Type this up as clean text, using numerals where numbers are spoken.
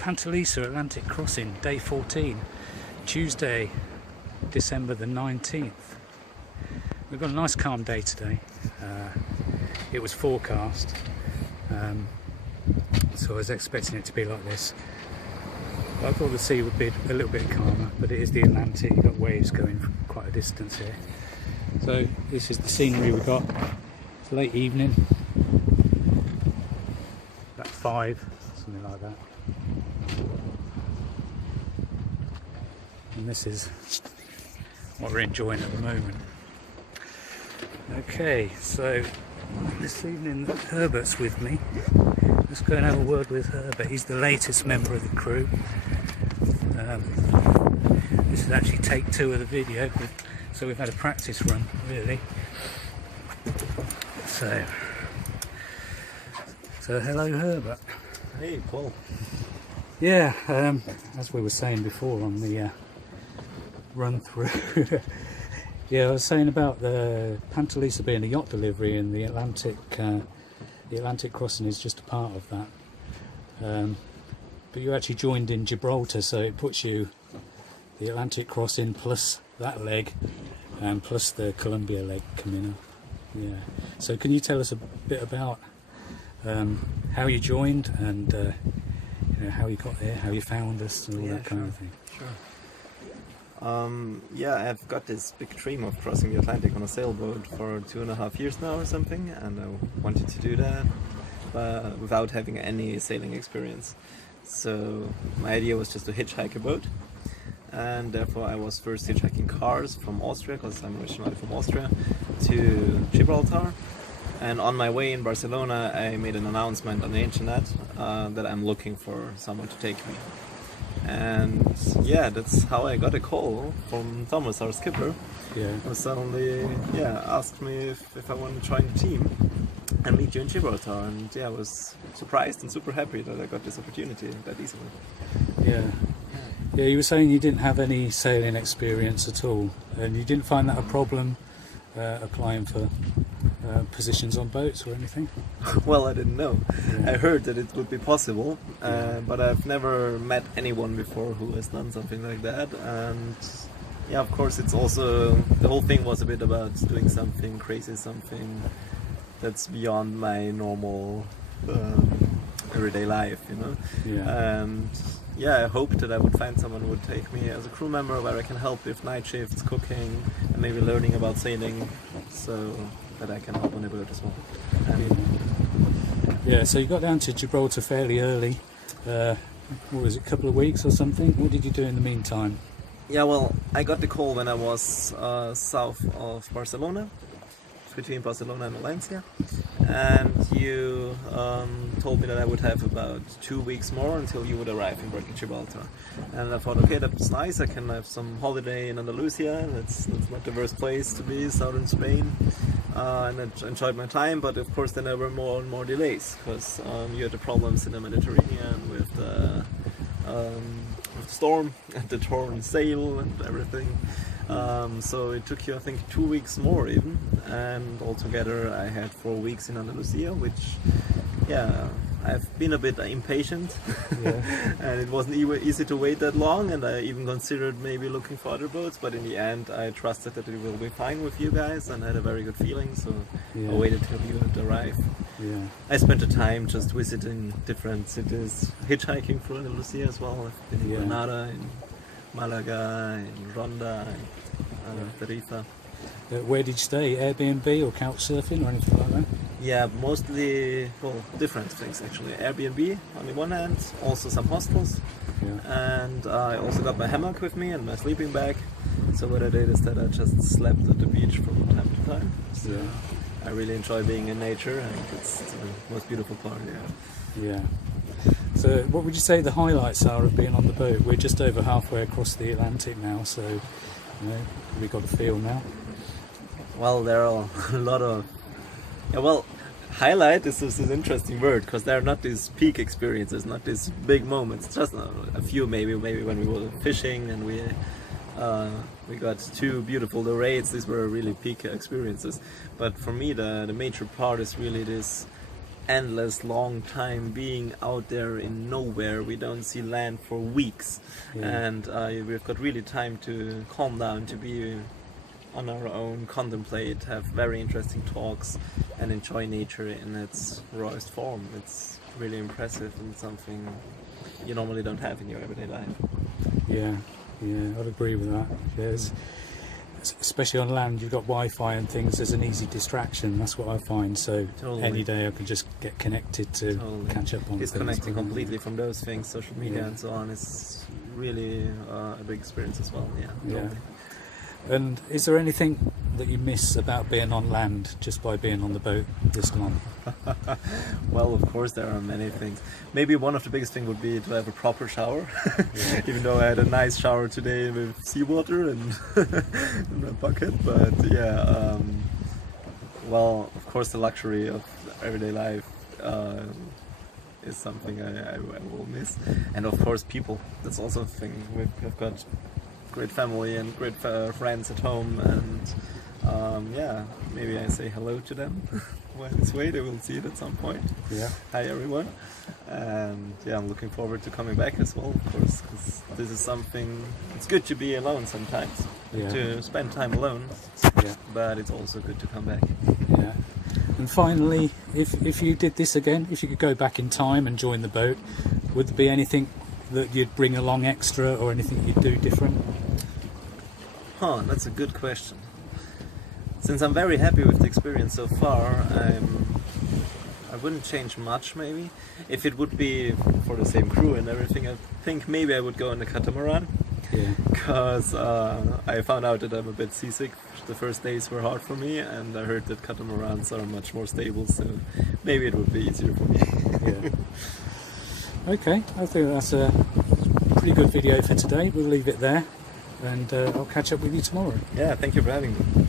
Pantelisa Atlantic Crossing, day 14, Tuesday, December the 19th. We've got a nice calm day today. It was forecast, so I was expecting it to be like this. But I thought the sea would be a little bit calmer, but it is the Atlantic. You've got waves going from quite a distance here. So this is the scenery we've got. It's late evening, about 5, something like that. And this is what we're enjoying at the moment. Okay, so this evening Herbert's with me. Let's go and have a word with Herbert. He's the latest member of the crew. This is actually take 2 of the video, so we've had a practice run, really. So hello Herbert. Hey Paul. Yeah, as we were saying before on the run through. Yeah, I was saying about the Pantelisa being a yacht delivery, and the Atlantic crossing is just a part of that. But you actually joined in Gibraltar, so it puts you the Atlantic crossing plus that leg, and plus the Colombia leg coming up. Yeah. So can you tell us a bit about how you joined, and how you got there, how you found us, and all that kind of thing? Sure. Yeah, I've got this big dream of crossing the Atlantic on a sailboat for 2.5 years now or something, and I wanted to do that without having any sailing experience. So my idea was just to hitchhike a boat, and therefore I was first hitchhiking cars from Austria, because I'm originally from Austria, to Gibraltar. And on my way in Barcelona, I made an announcement on the internet that I'm looking for someone to take me. And yeah, that's how I got a call from Thomas, our skipper. Yeah. Who suddenly asked me if I want to join the team and meet you in Gibraltar. And yeah, I was surprised and super happy that I got this opportunity that easily. Yeah. Yeah, you were saying you didn't have any sailing experience at all, and you didn't find that a problem applying for positions on boats or anything? Well, I didn't know. Yeah. I heard that it would be possible, but I've never met anyone before who has done something like that. And yeah, of course, it's also, the whole thing was a bit about doing something crazy, something that's beyond my normal everyday life, you know. Yeah. And yeah, I hoped that I would find someone who would take me as a crew member, where I can help with night shifts, cooking, and maybe learning about sailing, so that I can help on the boat as well. Yeah, so you got down to Gibraltar fairly early. What was it, a couple of weeks or something? What did you do in the meantime? Yeah, well, I got the call when I was south of Barcelona, between Barcelona and Valencia, and you told me that I would have about 2 weeks more until you would arrive in Gibraltar. And I thought, okay, that's nice, I can have some holiday in Andalusia, that's not the worst place to be, southern Spain, and I enjoyed my time. But of course then there were more and more delays, because you had the problems in the Mediterranean with the storm and the torn sail and everything. So it took you, I think, 2 weeks more even, and altogether I had 4 weeks in Andalusia, which, yeah, I've been a bit impatient. Yeah. And it wasn't easy to wait that long, and I even considered maybe looking for other boats, but in the end I trusted that it will be fine with you guys, and had a very good feeling, so I waited till you would arrive. Yeah. I spent the time just visiting different cities, hitchhiking through Andalusia as well. I've been in Granada, in Malaga, in Ronda, in Tarifa. Where did you stay? Airbnb or couch surfing or anything like that? Yeah, mostly, well, different things actually. Airbnb on the one hand, also some hostels, and I also got my hammock with me and my sleeping bag. So what I did is that I just slept at the beach from time to time. So I really enjoy being in nature, and it's the most beautiful part. Yeah. So what would you say the highlights are of being on the boat? We're just over halfway across the Atlantic now, so we've got a feel now. Well, there are a lot of... highlight is just an interesting word, because there are not these peak experiences, not these big moments, just a few maybe when we were fishing and we got 2 beautiful lorraines. These were really peak experiences. But for me the major part is really this endless long time being out there in nowhere. We don't see land for weeks, and we've got really time to calm down, to be on our own, contemplate, have very interesting talks, and enjoy nature in its rawest form. It's really impressive and something you normally don't have in your everyday life. Yeah, I'd agree with that. There's, especially on land, you've got Wi-Fi and things. There's an easy distraction. That's what I find. So Totally. any day I can just get connected to catch up on. Disconnecting completely from those things, social media and so on, is really a big experience as well. Yeah. And is there anything that you miss about being on land just by being on the boat this long? Well, of course there are many things. Maybe one of the biggest things would be to have a proper shower. Even though I had a nice shower today with seawater and in a bucket, but well, of course the luxury of everyday life is something I will miss, and of course people. That's also a thing. We've got great family and great friends at home, and maybe I say hello to them when it's way. They will see it at some point. Hi everyone. And I'm looking forward to coming back as well, of course, because this is something. It's good to be alone sometimes, to spend time alone, but it's also good to come back. And finally, if you did this again, if you could go back in time and join the boat, would there be anything that you'd bring along extra, or anything you'd do different? That's a good question. Since I'm very happy with the experience so far, I wouldn't change much. Maybe if it would be for the same crew and everything, I think maybe I would go on the catamaran. Because I found out that I'm a bit seasick. The first days were hard for me, and I heard that catamarans are much more stable, so maybe it would be easier for me. Okay, I think that's a pretty good video for today. We'll leave it there, and I'll catch up with you tomorrow. Thank you for having me.